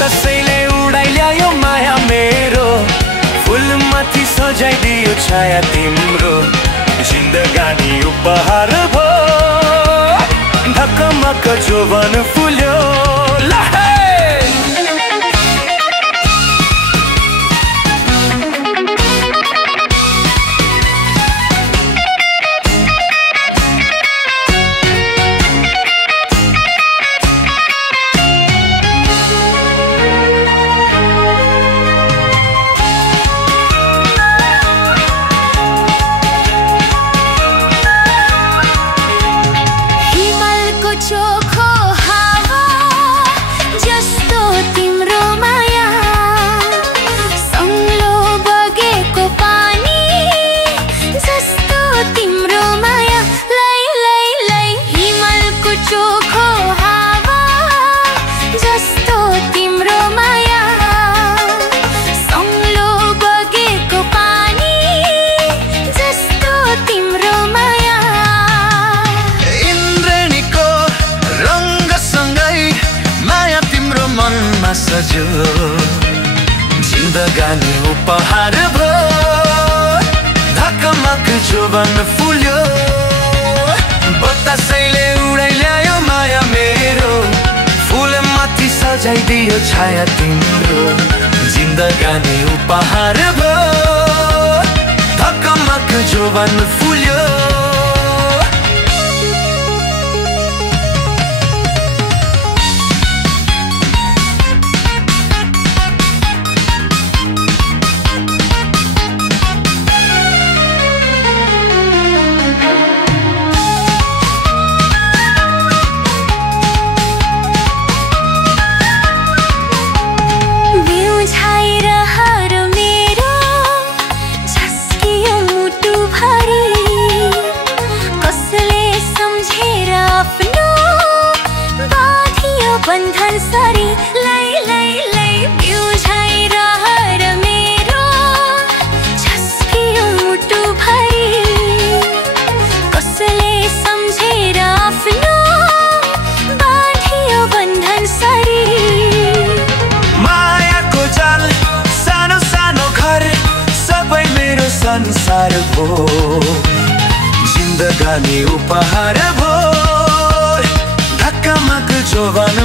बतासैले उडाइल्यायो माया मेरो, फुलमाथि सजाइदियो छाया तिम्रो। जिन्दगानी उपहार भो, ढकमक जोवन फुल्यो। सजो जिन्दगानी उपहार भो, ढकमक जोवन फुल्यो। बतासैले उडाइल्यायो माया मेरो, फुलमाथि सजाइदियो छाया तिम्रो। जिन्दगानी उपहार भो, ढकमक जोवन फुल्यो। बन्धन सरी लै लै लै बिउझाइ रहर मेरो, झस्कियो मुटु भरि। कसले सम्झेर आफ्नो बाँधियो बन्धन सरी। मायाको जाल सानो सानो घर, सबै मेरो संसार भो। जिन्दगानी उपहार भो, ढकमक जोवन